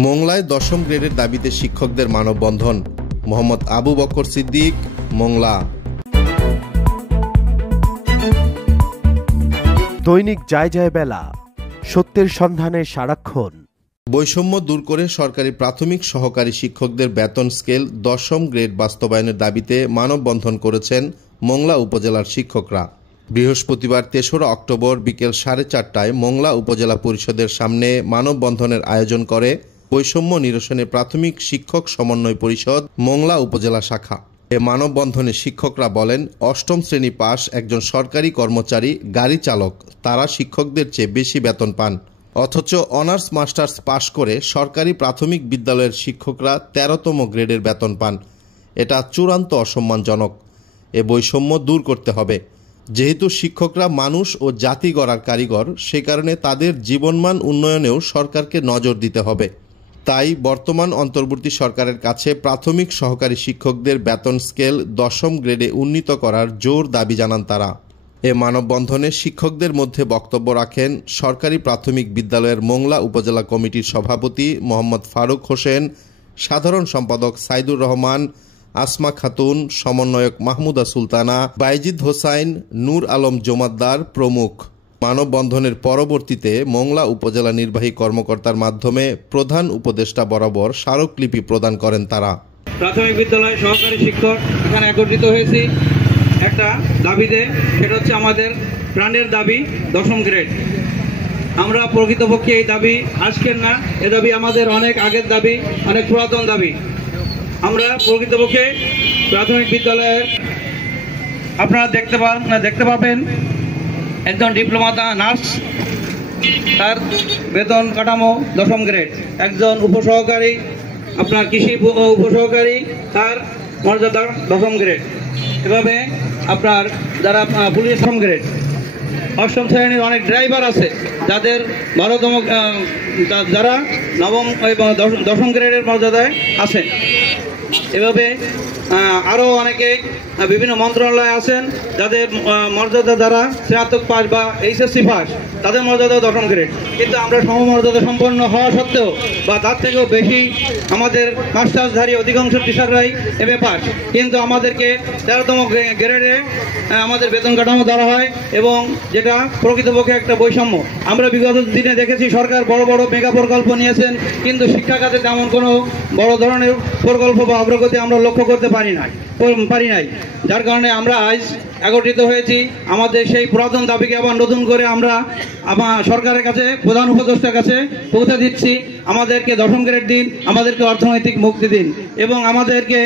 মোংলায় দশম গ্রেডের দাবিতে শিক্ষকদের মানববন্ধন। মোহাম্মদ আবু বকর সিদ্দিক, মোংলা। দৈনিক যায় যায় বেলা, সত্যের সন্ধানে সারাক্ষণ। বৈষম্য দূর করে সরকারি প্রাথমিক সহকারী শিক্ষকদের বেতন স্কেল দশম গ্রেড বাস্তবায়নের দাবিতে মানববন্ধন করেছেন মোংলা উপজেলার শিক্ষকরা। বৃহস্পতিবার ৩রা অক্টোবর বিকেল 4:30টায় মোংলা উপজেলা পরিষদের সামনে মানববন্ধনের আয়োজন করে বৈষম্য নিরসনে প্রাথমিক শিক্ষক সমন্বয় পরিষদ মোংলা উপজেলা শাখা। এ মানববন্ধনে শিক্ষকরা বলেন, অষ্টম শ্রেণী পাস একজন সরকারি কর্মচারী গাড়ি চালক তারা শিক্ষকদের চেয়ে বেশি বেতন পান, অথচ অনার্স মাস্টার্স পাশ করে সরকারি প্রাথমিক বিদ্যালয়ের শিক্ষকরা 13তম গ্রেডের বেতন পান। এটা চূড়ান্ত অসম্মানজনক। এ বৈষম্য দূর করতে হবে। যেহেতু শিক্ষকরা মানুষ ও জাতি গড়ার কারিগর, সে কারণে তাদের জীবনমান উন্নয়নেও সরকারকে নজর দিতে হবে। তাই বর্তমান অন্তর্বর্তী সরকারের কাছে প্রাথমিক সহকারী শিক্ষকদের বেতন স্কেল দশম গ্রেডে উন্নীত করার জোর দাবি জানান তারা। এ মানববন্ধনে শিক্ষকদের মধ্যে বক্তব্য রাখেন সরকারি প্রাথমিক বিদ্যালয়ের মোংলা উপজেলা কমিটির সভাপতি মোহাম্মদ ফারুক হোসেন, সাধারণ সম্পাদক সাইদুর রহমান, আসমা খাতুন, সমন্বয়ক মাহমুদা সুলতানা, বাইজিদ হোসাইন, নূর আলম জমাদ্দার প্রমুখ। মানববন্ধনের পরবর্তীতে মোংলা উপজেলা নির্বাহী কর্মকর্তার মাধ্যমে প্রধান উপদেষ্টা বরাবর স্মারকলিপি প্রদান করেন তারা। প্রাথমিক বিদ্যালয় সহকারী শিক্ষক এখানে একত্রিত হয়েছি একটা দাবিতে, সেটা হচ্ছে আমাদের প্রাণের দাবি দশম গ্রেড। আমরা প্রকৃতপক্ষে এই দাবি আজকের না, এ দাবি আমাদের অনেক আগের দাবি, অনেক পুরাতন দাবি। আমরা প্রকৃতপক্ষে প্রাথমিক বিদ্যালয়ের আপনারা দেখতে পাবেন একজন ডিপ্লোমা নার্স, তার বেতন কাঠামো দশম গ্রেড। একজন উপসহকারী, আপনার কৃষি উপসহকারী, তার মর্যাদা দশম গ্রেড। এভাবে আপনার যারা পুলিশ দশম গ্রেড। অষ্টম শ্রেণীর অনেক ড্রাইভার আছে যাদের 12তম, যারা নবম এবং দশম গ্রেডের মর্যাদায় আছে। এভাবে আরও অনেকে বিভিন্ন মন্ত্রণালয়ে আছেন যাদের মর্যাদা যারা স্নাতক পাস বা এইচএসসি পাস, তাদের মর্যাদা দশম গ্রেড। কিন্তু আমরা সমমর্যাদা সম্পন্ন হওয়া সত্ত্বেও বা তার থেকেও বেশি আমাদের মাস্টার্সধারী অধিকাংশ টিচাররাই এমএ পাস, কিন্তু আমাদেরকে 13তম গ্রেডে আমাদের বেতন কাঠামো ধরা হয়, এবং যেটা প্রকৃতপক্ষে একটা বৈষম্য। আমরা বিগত দিনে দেখেছি সরকার বড় বড় মেগা প্রকল্প নিয়েছেন, কিন্তু শিক্ষা খাতে তেমন কোনো বড় ধরনের প্রকল্প বা অগ্রগতি আমরা লক্ষ্য করতে পারি নাই। যার কারণে আমরা আজ একত্রিত হয়েছি আমাদের সেই পুরাতন দাবিকে আবার নতুন করে আমরা সরকারের কাছে, প্রধান উপদেষ্টার কাছে পৌঁছে দিচ্ছি। আমাদেরকে দশম গ্রেড দিন, আমাদেরকে অর্থনৈতিক মুক্তি দিন, এবং আমাদেরকে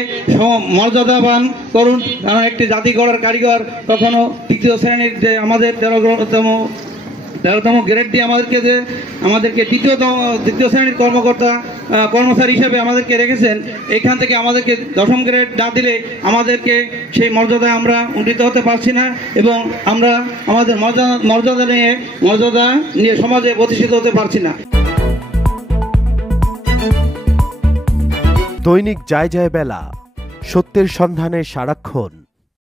মর্যাদাবান করুন। কারণ একটি জাতি গড়ার কারিগর কখনো তৃতীয় শ্রেণীর যে আমাদের 13তম গ্রেড দিয়ে আমাদেরকে তৃতীয় শ্রেণীর কর্মচারী হিসেবে আমাদেরকে রেখেছেন। এখান থেকে আমাদেরকে দশম গ্রেড না দিলে আমাদেরকে সেই মর্যাদায় আমরা উন্নীত হতে পারছি না, এবং আমরা আমাদের মর্যাদা নিয়ে সমাজে প্রতিষ্ঠিত হতে পারছি না। দৈনিক যায় যায় বেলা, সত্যের সন্ধানে সারাক্ষণ।